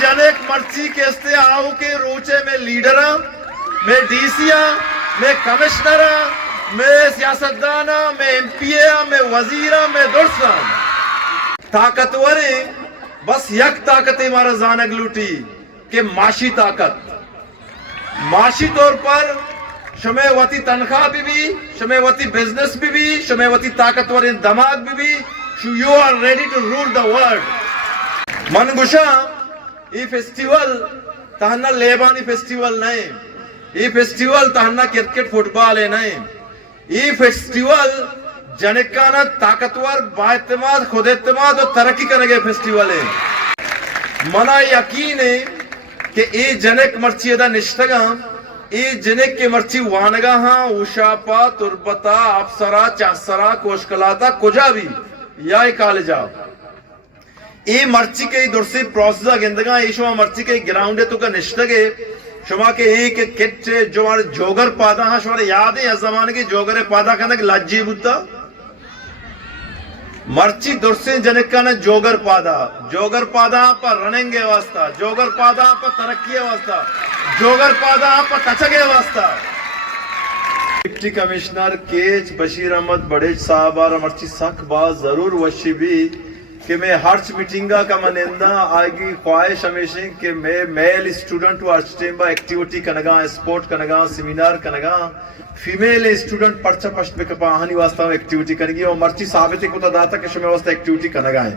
जनक मर्ची केस्ते आओ के रोचे में लीडरा में डीसीया में कमिश्नरा में सियासतदाना में एमपीए में वजीरा में दुर्सा ताकतवरे बस यक ताकत मारा जानक लूटी के माशी ताकत माशी तौर पर शमेवती तनख्वाह भी शमेवती बिजनेस भी शमेवती ताकतवर दिमाग भी you are ready to rule the world मनगुशा ये फेस्टिवल तहन्ना लेबानी फेस्टिवल नहीं ये फेस्टिवल तहन्ना क्रिकेट फुटबॉल है नहीं ये फेस्टिवल जनकाना ताकतवर बाएतमाद खुद एतमाद और तरक्की करने के फेस्टिवल है मना यकीन है कि ये जनक मर्ची दा निष्ठगा ये जनक के मर्ची वानगा हाँ उशापा तुरबता अप्सरा चासरा कोशकलाता कुजा भी या कालेजा ये मर्ची के दुर्से प्रोसेस गेंदगा ये शुमा मर्ची के ग्राउंड है तो का निष्ठगे शुमा के एक किट जो हमारे जोगर पादा हाँ शुमा याद है जमाने की जोगरे पादा कहना कि लाजी बुद्धा मर्ची दुर्से जनक का न जोगर पादा पर रनेंगे वास्ता जोगर पादा पर तरक्की वास्ता जोगर पादा पर कचगे वास्ता डिप्टी कमिश्नर केच बशीर अहमद बड़ेज साहब और मर्ची सख बात जरूर वशी भी कि मैं हर्च मीटिंगा का मनिंदा आएगी ख्वाहिश हमेशा कि मैं मेल स्टूडेंट व अर्चटेम्बा एक्टिविटी कनगा स्पोर्ट कनगा सेमिनार कनगा फीमेल स्टूडेंट पर्चा पश्ट पे कहानी वास्ता एक्टिविटी करेगी और मर्ची साबित को दाता के समय वास्ता एक्टिविटी कनगा है।